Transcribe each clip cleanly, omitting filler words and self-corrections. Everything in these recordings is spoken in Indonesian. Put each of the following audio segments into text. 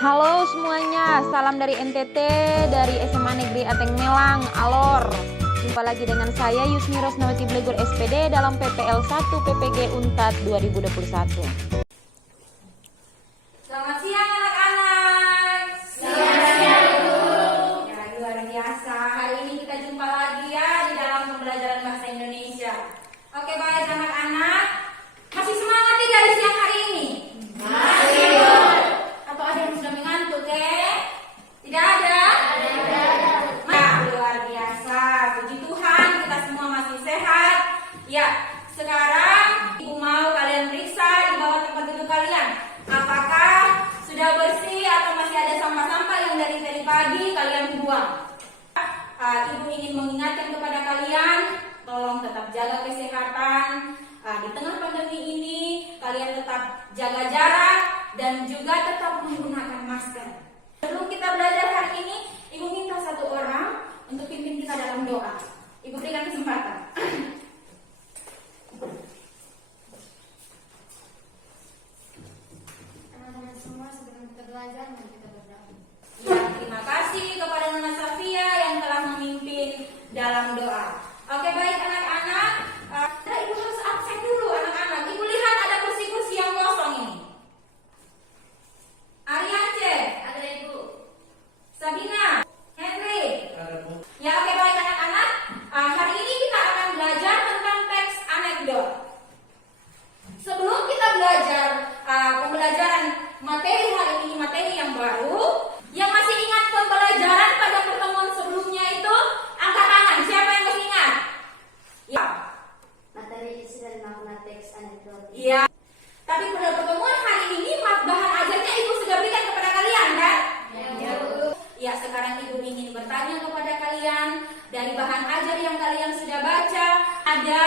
Halo semuanya, salam dari NTT, dari SMA Negeri Ateng Melang, Alor. Jumpa lagi dengan saya Yusni Rosnawati Blegur SPD dalam PPL 1 PPG Untat 2021. Selamat siang anak-anak. Selamat siang, Bu. Ya, luar biasa. Hari ini kita jumpa lagi ya di dalam pembelajaran bahasa Indonesia. Oke, baik anak-anak. Masih semangat tidak di siang hari ini? Masih, Bu. Atau ada yang sudah mengantuk, Tidak ada? Ada. Nah, luar biasa. Puji Tuhan, kita semua masih sehat. Ya, sekarang Ibu mau kalian periksa di bawah tempat duduk kalian. Apakah sudah bersih atau masih ada sampah-sampah yang dari tadi pagi kalian buang? Ibu ingin mengingatkan kepada kalian, tolong tetap jaga kesehatan. Di tengah pandemi ini, kalian tetap jaga jarak dan juga tetap menggunakan masker. Sebelum kita belajar hari ini, Ibu minta satu orang untuk pimpin kita dalam doa. Ibu berikan kesempatan. Teman-teman semua, sebelum kita belajar, mari kita berdoa. Ya, terima kasih kepada Nona Safia yang telah memimpin dalam doa. Oke, baik anak-anak. Ibu harus absen dulu anak-anak. Ibu lihat ada kursi-kursi yang kosong ini. Ariance, Ada Ibu. Sabina, Henry. Ya, oke baik anak-anak. Hari ini kita akan belajar tentang teks anekdot. Sebelum kita belajar pembelajaran materi hari ini, materi yang baru, yang masih ingat pembelajaran pada pertemuan sebelumnya itu, angkat tangan. Siapa yang masih ingat? Ya. Materi isi dan makna teks anekdot. Iya. Tapi pada pertemuan hari ini bahan ajarnya Ibu sudah berikan kepada kalian, kan? Ya, Bu. Ya, sekarang Ibu ingin bertanya kepada kalian, dari bahan ajar yang kalian sudah baca, ada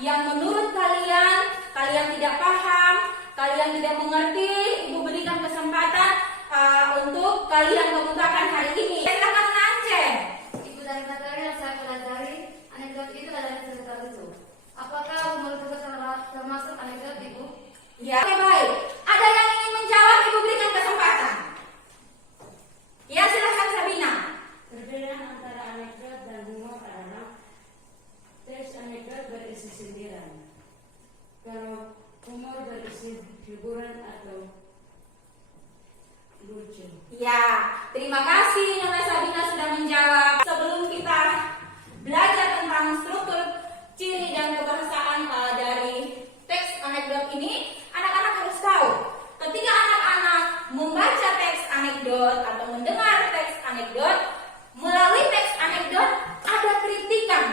yang menurut kalian tidak paham, kalian tidak mengerti, Ibu berikan kesempatan untuk kalian mengungkapkan hari ini. Silakan Nance. Ibu, dari materi yang saya pelajari, anekdot itu adalah cerita lucu. Apakah umur itu termasuk anekdot, Ibu? Ya, oke baik. Ada yang ingin menjawab, Ibu berikan kesempatan. Ya, silakan Sabina. Perbedaan antara anekdot dan humor adalah teks anekdot berisi sindiran, kalau humor berisi hiburan atau lucu. Ya, terima kasih Nona Sabina sudah menjawab. Sebelum kita belajar tentang struktur, ciri dan kebahasaan dari teks anekdot ini, anak-anak harus tahu, ketika anak-anak membaca teks anekdot atau mendengar teks anekdot, melalui teks anekdot ada kritikan,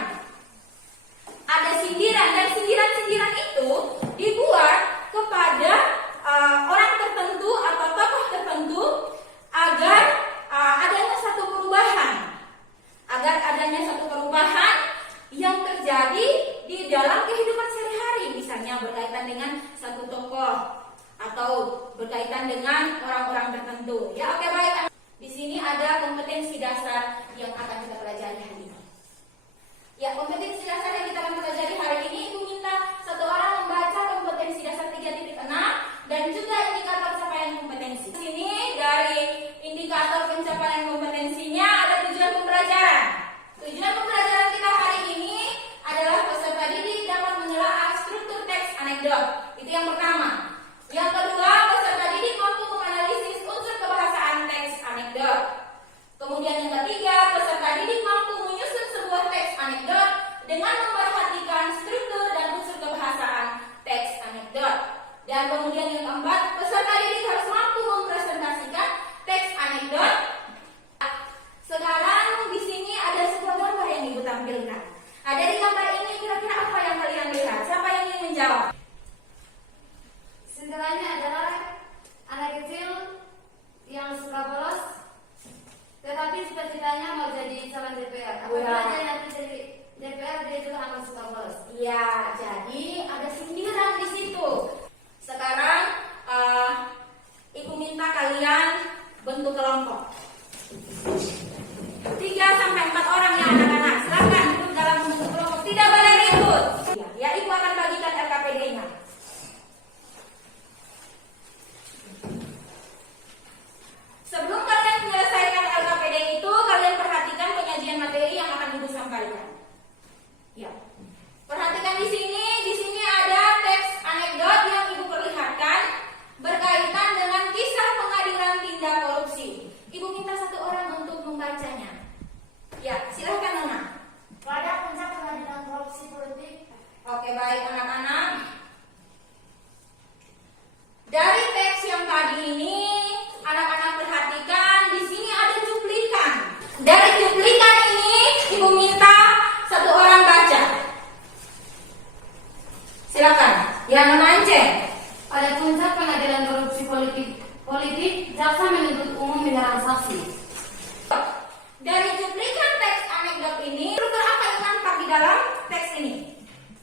ada sindiran, dan sindiran-sindiran itu dibuat kepada orang tertentu atau tokoh tertentu agar adanya satu perubahan yang terjadi di dalam kehidupan sehari-hari, misalnya berkaitan dengan satu tokoh atau berkaitan dengan orang-orang tertentu. Ya, oke baik. Di sini ada kompetensi dasar yang akan kita pelajari hari ini. Ya, kompetensi dasar yang kita akan pelajari hari ini, Ibu minta satu orang membaca kompetensi dasar 3.6 dan juga indikator capaian kompetensi. Di sini dari indikator pencapaian kompetensinya ada tujuan pembelajaran. Tujuan pembelajaran kita hari ini adalah peserta didik dapat menelaah struktur teks anekdot. Itu yang pertama. Yang kedua, peserta didik mampu menganalisis unsur kebahasaan teks anekdot. Kemudian yang ketiga, peserta didik mampu menyusun sebuah teks anekdot dengan memperhatikan struktur dan unsur kebahasaan teks anekdot. Dan kemudian yang keempat, peserta didik harus mampu mempresentasikan teks anekdot. Sekarang di sini ada sebuah gambar yang Ibu tampilkan. Dari gambar ini kira-kira apa yang kalian lihat? Siapa yang ingin menjawab? Sindirannya adalah anak kecil yang suka bolos, tetapi cita-citanya mau jadi calon DPR. Apabila Wah. dia nanti jadi DPR, dia juga harus Ya, Nona Ance. Pada puncak pengadilan korupsi politik, jaksa menuntut umum menyerang saksi. Dari cuplikan teks anekdot ini, struktur apa yang nampak di dalam teks ini?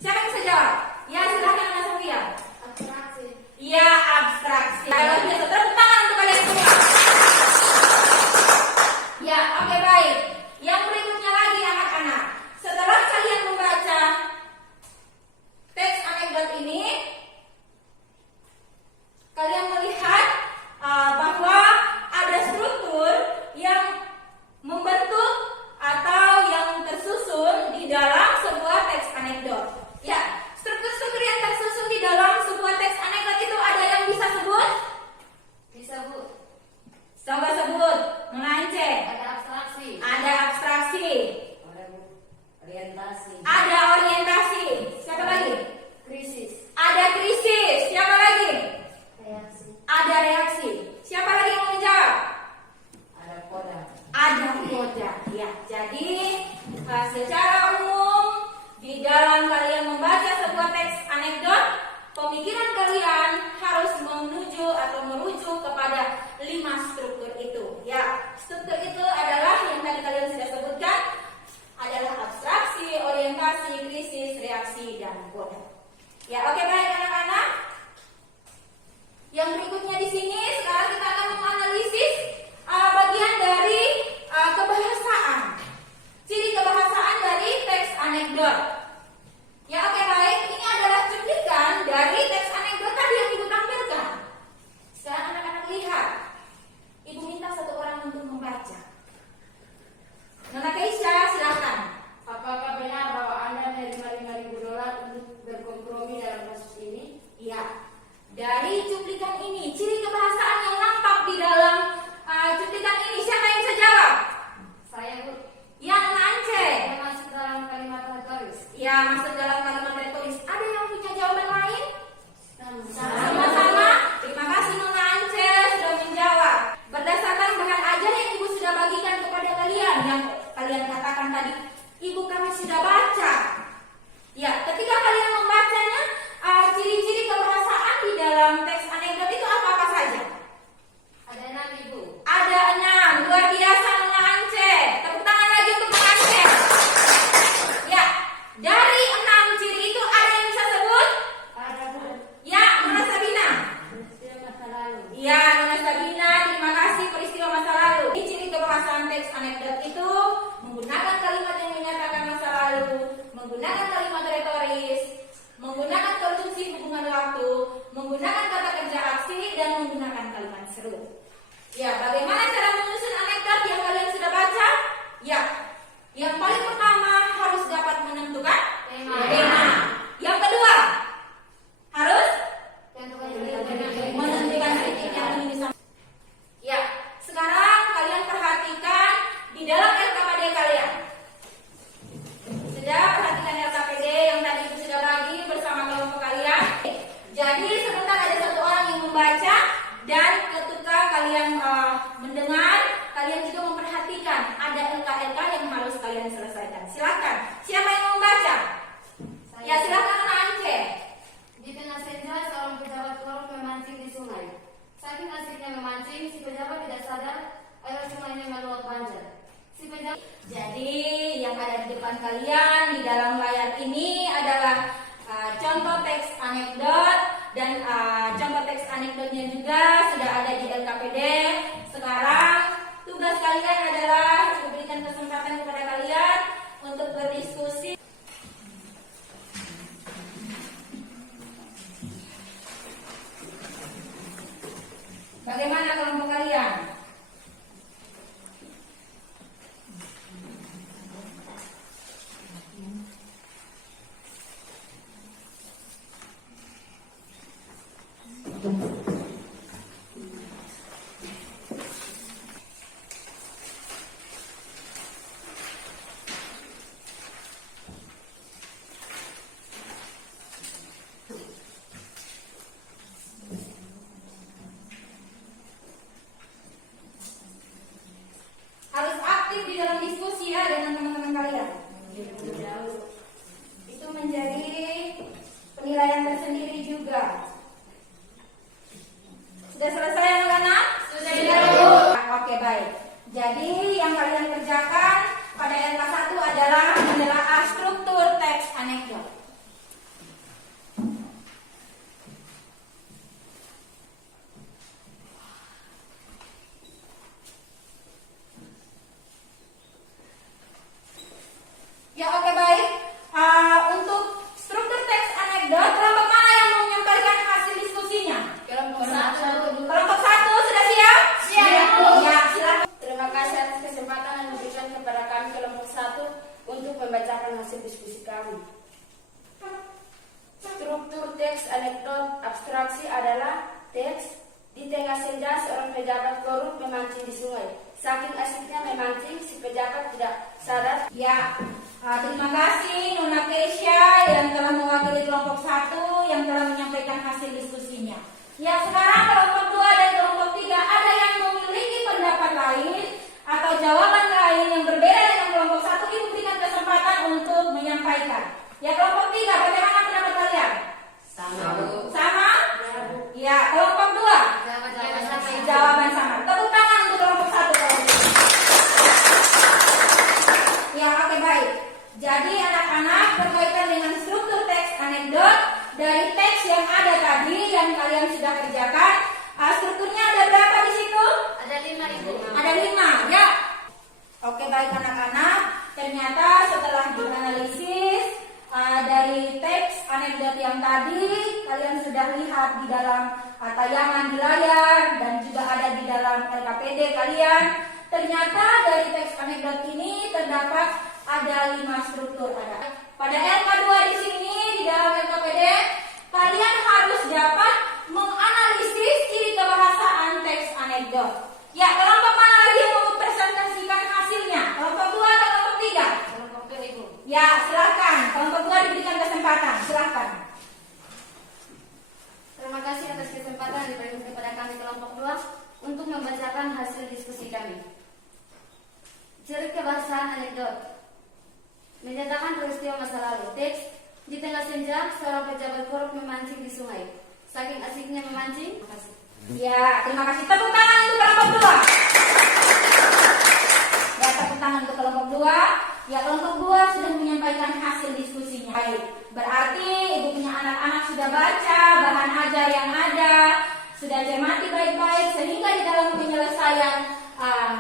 Siapa yang bisa jawab? Ya, silahkan Nona Sofia. Abstraksi. Ya, abstraksi. Kalau biasa, tepuk tangan untuk kalian semua. Ya, oke baik. Yang berikutnya lagi anak-anak. Setelah kalian membaca teks anekdot ini, kalian melihat bahwa ada struktur yang membentuk atau yang tersusun di dalam sebuah teks anekdot. Ya, struktur-struktur yang tersusun di dalam sebuah teks anekdot itu ada yang bisa sebut? Bisa, Bu. Coba sebut, Menance. Ada abstraksi. Ada abstraksi, Orientasi. ada orientasi. Siapa lagi? Krisis. Ada krisis. Siapa lagi? Reaksi. Ada reaksi. Siapa lagi yang mau menjawab? Ada koda. Ada koda. Ya, jadi secara umum di dalam kalian membaca sebuah teks anekdot, pemikiran kalian harus menuju atau merujuk kepada 5 struktur itu. Ya, struktur itu adalah yang tadi kalian sudah sebutkan, adalah abstraksi, orientasi, krisis, reaksi, dan koda. Ya, oke baik anak-anak. Yang berikutnya di sini sekarang kita akan menganalisis bagian dari kebahasaan. Ciri kebahasaan dari teks anekdot. Ya, oke baik. Ini adalah cuplikan dari teks anekdot tadi yang Ibu tampilkan. Sekarang anak-anak lihat. Ibu minta satu orang untuk membaca. Nona Keisha, silakan. Apakah benar bahwa Anda menerima $5.000 untuk berkompromi dalam kasus ini? Ya, dari cuplikan ini, ciri kebahasaan yang nampak di dalam cuplikan ini, siapa yang bisa jawab? Saya, Bu. Ya, Nona Ance. Saya masuk dalam kalimat retoris. Ya, masuk dalam kalimat retoris. Ada yang punya jawaban lain? Sama. Sama-sama. Terima kasih Nona Ance sudah menjawab. Berdasarkan bahan ajar yang Ibu sudah bagikan kepada kalian, yang kalian katakan tadi, Ibu kami sudah baca. Ya, ketika kalian membacanya, ciri-ciri kebahasaan di dalam teks anekdot itu apa-apa saja? Ada 6, Ibu. Ada 6. Luar biasa Nona Ance. Tepuk tangan lagi untuk Nona Ance. Ya, dari 6 ciri itu ada yang bisa sebut? Ada, Bu. Ya, Nona Sabina. Peristiwa masa lalu. Ya, Nona Sabina, terima kasih peristiwa masa lalu. Di ciri kebahasaan teks anekdot itu menggunakan kalimat yang menyatakan masa lalu, menggunakan kalimat retoris, menggunakan konjungsi hubungan waktu, menggunakan kata kerja aksi, dan menggunakan kalimat seru. Ya, bagaimana cara menyusun anekdot yang kalian sudah baca? Ya, yang paling pertama harus dapat menentukan tema. Yang kedua, harus menentukan titik yang ingin disampaikan. Ya, sekarang kalian perhatikan di dalam LKPD kalian. Sudah perhatikan LKPD yang tadi Ibu sudah bagi bersama kelompok kalian. Jadi sebentar ada satu orang yang membaca, dan ketika kalian mendengar, kalian juga memperhatikan ada LK-LK yang harus kalian selesaikan. Silakan. Siapa yang mau membaca? Ya, silakan Nona Ance. Di tengah senja, seorang pejabat korup memancing di sungai. Saking asiknya memancing, si pejabat tidak sadar air sungainya meluap banjir. Si pejabat. Jadi yang ada di depan kalian di dalam layar ini adalah contoh teks anekdot, dan contoh teks anekdotnya juga sudah ada di LKPD. Sekarang tugas kalian adalah memberikan kesempatan kepada kalian untuk berdiskusi. Bagaimana kelompok kalian? sendiri juga. Sudah selesai anak-anak? Sudah. Oke, baik. Jadi yang kalian kerjakan pada LK1 adalah menelaah struktur teks anekdot. Ya, oke, baik. Untuk struktur teks anekdot, kelompok mana yang mau menyampaikan hasil diskusinya? Kelompok 1. Kelompok 1 sudah siap? Siap. Ya, silakan. Terima kasih atas kesempatan yang diberikan kepada kami kelompok 1 untuk membacakan hasil diskusi kami. Struktur teks anekdot abstraksi adalah teks di tengah senja seorang pejabat korup memancing di sungai. Saking asiknya memancing, si pejabat tidak sadar. Ya, terima kasih Nona Keisha yang telah mewakili kelompok 1 yang telah menyampaikan hasil diskusinya. Ya, sekarang kelompok 2 dan kelompok 3 ada yang memiliki pendapat lain atau jawaban lain yang berbeda dengan kelompok 1, Ibu berikan kesempatan untuk menyampaikan. Ya, kelompok 3, bagaimana pendapat kalian? Sama? Ya, kelompok 2? Jawaban sama. Tepuk tangan untuk kelompok 1 kalau begitu. Ya, oke, baik. Jadi anak-anak berkaitan dengan struktur teks anekdot dari teks yang ada tadi yang kalian sudah kerjakan, strukturnya ada berapa di situ? Ada 5 Ibu. Ada 5, ya. Oke, baik anak-anak. Ternyata setelah dianalisis dari teks anekdot yang tadi, kalian sudah lihat di dalam tayangan di layar dan juga ada di dalam LKPD kalian. Ternyata dari teks anekdot ini terdapat ada 5 struktur. Ada pada LK2 di sini di dalam LKPD kalian harus dapat menganalisis ciri kebahasaan teks anekdot. Ya, kelompok mana lagi yang mau mempresentasikan hasilnya? Kelompok 2 atau kelompok 3? Kelompok 2 Ibu. Ya, silakan. Kelompok 2 diberikan kesempatan. Silakan. Terima kasih atas kesempatan yang diberikan kepada kami kelompok 2 untuk membacakan hasil diskusi kami. Ciri kebahasaan anekdot menyatakan peristiwa masa lalu. Teks di tengah senja seorang pejabat korup memancing di sungai. Saking asiknya memancing. Terima kasih. Ya, terima kasih. Tepuk tangan untuk kelompok 2. Ya, tepuk tangan untuk kelompok 2. Ya, kelompok 2 sudah menyampaikan hasil diskusinya. Baik, berarti Ibu punya anak-anak sudah baca bahan ajar yang ada, sudah cermati baik-baik sehingga di dalam penyelesaian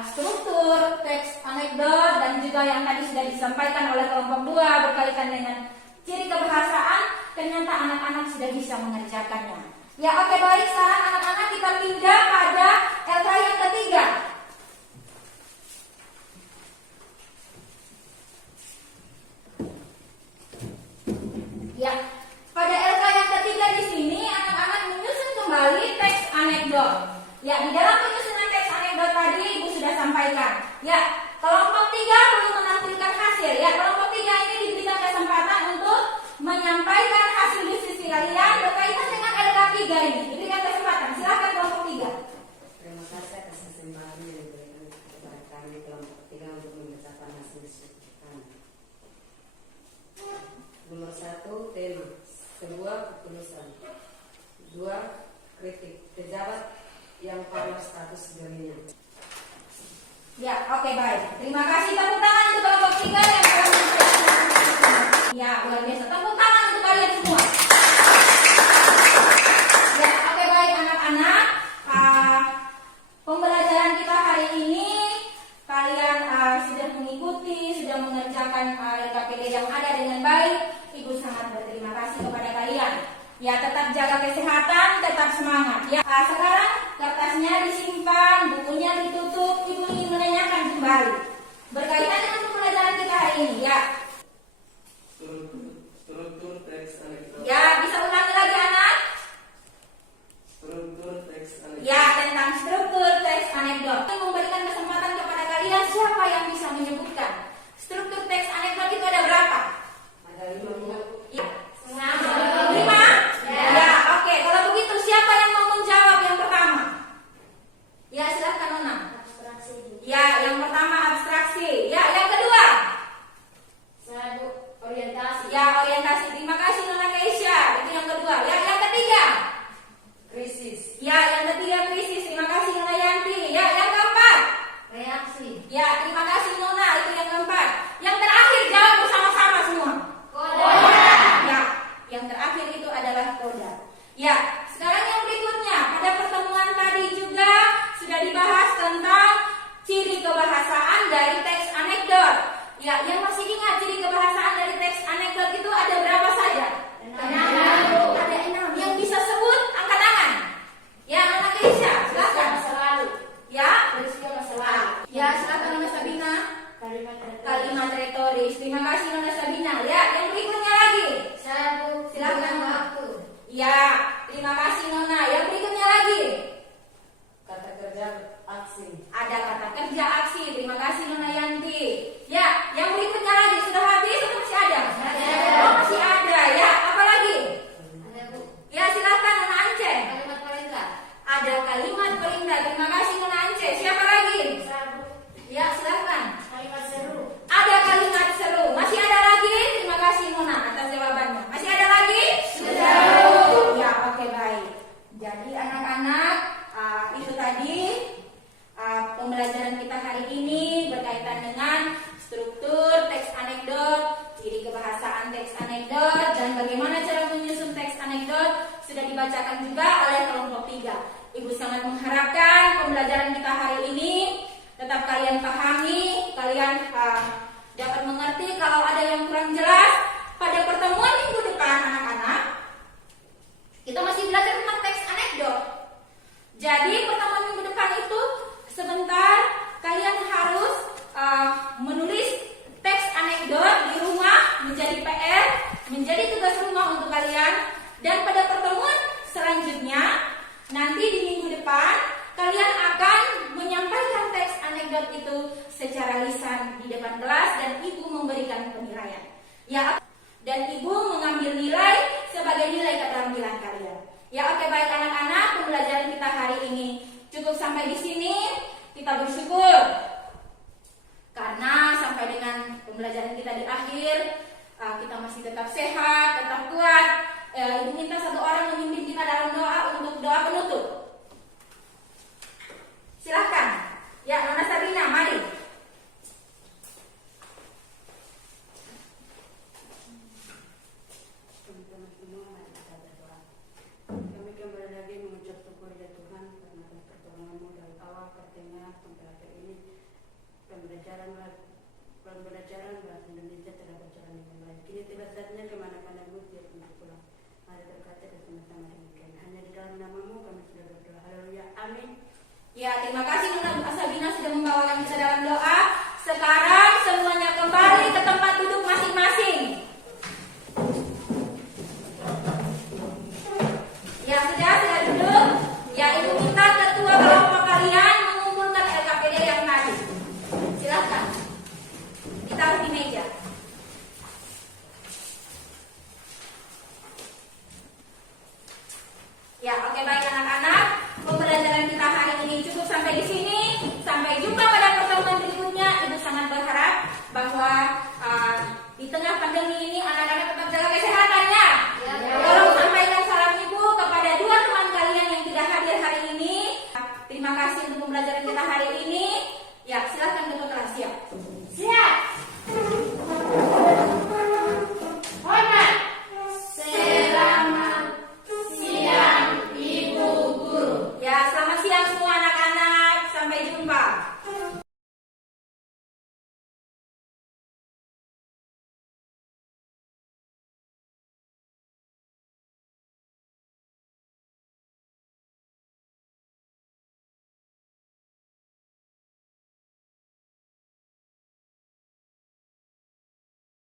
struktur teks anekdot dan juga yang tadi sudah disampaikan oleh kelompok 2 berkaitan dengan ciri kebahasaan, ternyata anak-anak sudah bisa mengerjakannya. Ya, oke, baik. Sekarang anak-anak kita pindah pada LK yang ketiga. Ya, pada LK yang ketiga di sini anak-anak menyusun kembali teks anekdot. Ya, di dalam penyusunan teks anekdot tadi Ibu sudah sampaikan. Ya, kelompok 3 belum menampilkan hasil. Ya, kelompok 3 ini diberikan kesempatan untuk menyampaikan hasil diskusi kalian berkaitan dengan LK 3 ini. Diberikan kesempatan. Silakan kelompok 3. Terima kasih atas kesempatan yang diberikan kepada kami kelompok 3 untuk membacakan hasil diskusi kami. Nomor 1, tema sebuah keputusan. 2, kritik pejabat yang pada status dirinya. Ya, oke, baik. Terima kasih. Tepuk tangan untuk kelompok 3 yang telah menyampaikan. Ya, luar biasa. Tepuk tangan untuk kalian semua. Ya, oke, baik anak-anak. Pembelajaran kita hari ini kalian sudah mengikuti, sudah mengerjakan LKPD yang ada dengan baik. Ibu sangat berterima kasih kepada kalian. Ya, tetap jaga kesehatan, tetap semangat. Ya, sekarang kertasnya disimpan, bukunya ditutup. Ibu ingin menanyakan kembali berkaitan dengan pembelajaran kita hari ini. Ya, Struktur teks anekdot. ya, bisa ulangi lagi anak? Struktur teks anekdot. Ya, tentang struktur teks anekdot. Saya memberikan kesempatan kepada kalian siapa yang bisa menyebutkan struktur teks anekdot itu ada berapa? Ada 5. Ya, 5? Ya, oke. Kalau begitu siapa yang mau menjawab yang pertama? Ya, silakan Nona. Abstraksi. Ya, yang pertama abstraksi. Ya, yang kedua? Ya, sekarang yang berikutnya. Pada pertemuan tadi juga sudah dibahas tentang ciri kebahasaan dari teks anekdot. Ya, yang masih ingat ciri kebahasaan dari teks anekdot itu ada berapa saja? 6. Ada 6. Yang bisa sebut angkat tangan. Ya, Nona Keisha, silakan. Masa lalu. Ya, Peristiwa masa lalu. ya silakan Nona Sabina. Kalimat retoris. Terima kasih Nona Sabina. Ya, yang berikutnya lagi. Saya Bu, Silakan. waktu. Ya, terima kasih Nona. Yang berikutnya lagi. Kata kerja aksi. Ada kata kerja aksi. Terima kasih Nona Yanti. Ya, yang berikutnya lagi. Sudah habis atau masih ada? Oh, masih ada. Ya, apa lagi? Ada Bu, Ya, silakan Nona Ance. kalimat perintah. Ada kalimat perintah. Terima kasih Nona Ance. Siapa lagi? Ya, silakan. Kalimat seru. Ada kalimat seru. Masih ada lagi? Terima kasih Nona atas jawabannya. Masih ada lagi? Sudah. Ya, oke baik. Jadi anak-anak, itu tadi pembelajaran kita hari ini berkaitan dengan struktur teks anekdot, ciri kebahasaan teks anekdot, dan bagaimana cara menyusun teks anekdot sudah dibacakan juga oleh kelompok 3. Ibu sangat mengharapkan pembelajaran kita hari ini tetap kalian pahami, kalian dapat mengerti. Kalau ada yang kurang jelas pada pertemuan minggu depan anak-anak, kita masih belajar tentang teks anekdot. Jadi pertemuan minggu depan itu sebentar kalian harus menulis teks anekdot di rumah, menjadi PR, menjadi tugas rumah untuk kalian. Dan pada pertemuan selanjutnya nanti di minggu depan kalian akan menyampaikan teks anekdot itu secara lisan di depan kelas dan ibu memberikan penilaian. Ya, dan ibu mengambil nilai sebagai nilai keterampilan kalian. Ya, oke baik anak-anak, pembelajaran kita hari ini cukup sampai di sini. Kita bersyukur karena sampai dengan pembelajaran kita di akhir kita masih tetap sehat, tetap kuat. Ibu minta satu orang memimpin kita dalam doa untuk doa penutup. Silahkan. Ya, Nona Sabina, mari. Teman-teman semua, mari kita berdoa. Kami kembali lagi mengucap syukur ya Tuhan karena atas pertolongan-Mu dari awal ke tengah sampai akhir ini. Pembelajaran bahasa Indonesia telah berjalan dengan baik. Kini tiba saatnya kemana-mana Gusti untuk pulang. Mari berkata bersama-sama demikian. Hanya di dalam nama-Mu kami sudah berdoa. Haleluya. Amin. Ya, terima kasih Nona Sabina sudah membawakan kita dalam doa. Sekarang semuanya kembali ke tempat duduk masing-masing. Ya, sudah duduk. Ya, ibu minta ketua kelompok kalian mengumpulkan LKPD yang tadi. Silakan. Ditaruh di meja. Ya, oke baik anak-anak. Pembelajaran kita hari ini cukup sampai di sini. Sampai jumpa pada pertemuan berikutnya. Ibu sangat berharap bahwa di tengah pandemi ini anak